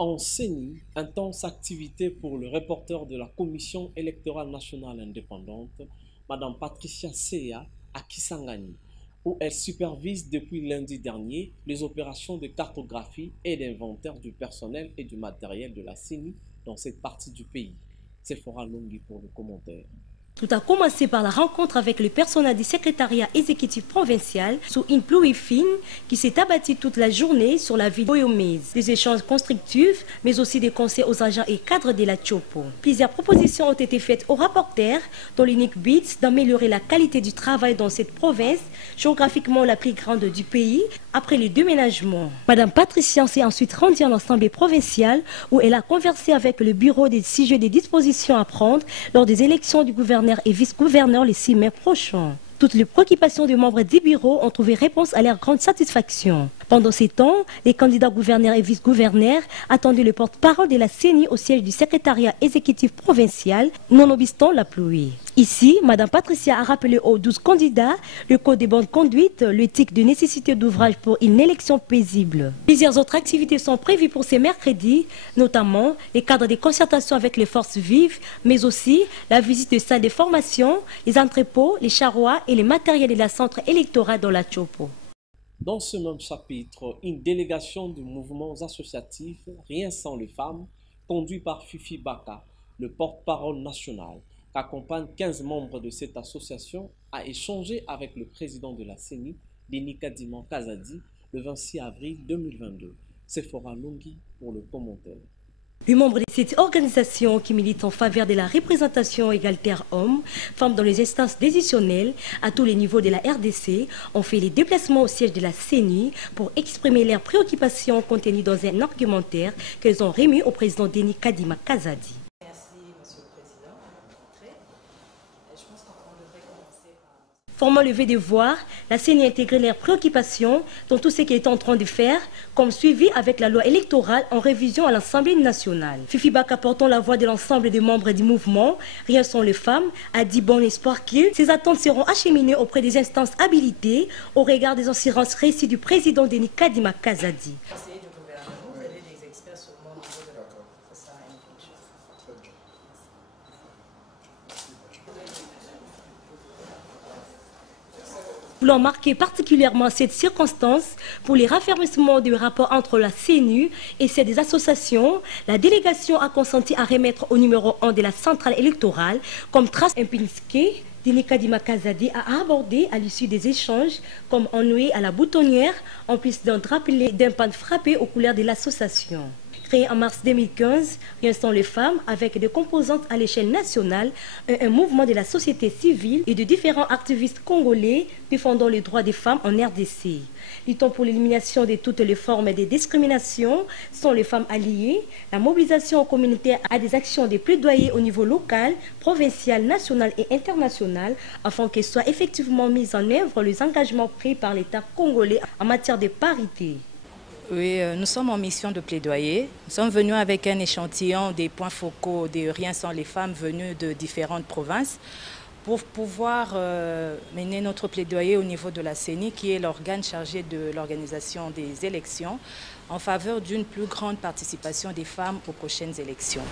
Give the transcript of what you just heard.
En CENI, intense activité pour le reporter de la Commission électorale nationale indépendante, Madame Patricia Seya, à Kisangani, où elle supervise depuis lundi dernier les opérations de cartographie et d'inventaire du personnel et du matériel de la CENI dans cette partie du pays. Sephora Longi pour le commentaire. Tout a commencé par la rencontre avec le personnel du secrétariat exécutif provincial sous une pluie fine qui s'est abattue toute la journée sur la ville d'Oyomèze. Des échanges constructifs, mais aussi des conseils aux agents et cadres de la Tchopo. Plusieurs propositions ont été faites aux rapporteurs dans l'unique but d'améliorer la qualité du travail dans cette province, géographiquement la plus grande du pays, après le déménagement. Madame Patricia s'est ensuite rendue à l'Assemblée provinciale où elle a conversé avec le bureau des sujets des dispositions à prendre lors des élections du gouverneur et vice-gouverneur le 6 mai prochain. Toutes les préoccupations des membres du bureau ont trouvé réponse à leur grande satisfaction. Pendant ces temps, les candidats gouverneurs et vice-gouverneurs attendaient le porte-parole de la CENI au siège du secrétariat exécutif provincial, nonobstant la pluie. Ici, Mme Patricia a rappelé aux 12 candidats le code des bonnes conduites, l'éthique de nécessité d'ouvrage pour une élection paisible. Plusieurs autres activités sont prévues pour ces mercredis, notamment les cadres des concertations avec les forces vives, mais aussi la visite des salles de formation, les entrepôts, les charrois et les matériels de la centre électoral dans la Tchopo. Dans ce même chapitre, une délégation de mouvements associatifs Rien sans les femmes, conduit par Fifi Baka, le porte-parole national, qui accompagne 15 membres de cette association, a échangé avec le président de la CENI, Denis Kadima Kazadi, le 26 avril 2022. Sephora Longi pour le commentaire. Les membres de cette organisation qui milite en faveur de la représentation égalitaire hommes-femmes dans les instances décisionnelles à tous les niveaux de la RDC ont fait les déplacements au siège de la CENI pour exprimer leurs préoccupations contenues dans un argumentaire qu'elles ont remis au président Denis Kadima Kazadi. Formant le devoir, la CENI a intégré leurs préoccupations dans tout ce qu'elle est en train de faire, comme suivi avec la loi électorale en révision à l'Assemblée nationale. Fifi Baka, portant la voix de l'ensemble des membres du mouvement Rien sans les femmes, a dit bon espoir que ces attentes seront acheminées auprès des instances habilitées au regard des assurances récits du président Denis Kadima Kazadi. Voulant marquer particulièrement cette circonstance pour les raffermissements du rapport entre la CENI et celle des associations, la délégation a consenti à remettre au numéro 1 de la centrale électorale comme trace impinské. Denis Kadima Kazadi a abordé à l'issue des échanges comme ennuyé à la boutonnière en plus d'un drapelet d'un pan frappé aux couleurs de l'association. Créé en mars 2015, Rien sans les femmes, avec des composantes à l'échelle nationale, un mouvement de la société civile et de différents activistes congolais défendant les droits des femmes en RDC. Luttons pour l'élimination de toutes les formes de discrimination sont les femmes alliées. La mobilisation communautaire a des actions de plaidoyer au niveau local, provincial, national et international afin que soient effectivement mis en œuvre les engagements pris par l'État congolais en matière de parité. Oui, nous sommes en mission de plaidoyer. Nous sommes venus avec un échantillon des points focaux de Rien sans les femmes venus de différentes provinces pour pouvoir mener notre plaidoyer au niveau de la CENI, qui est l'organe chargé de l'organisation des élections, en faveur d'une plus grande participation des femmes aux prochaines élections.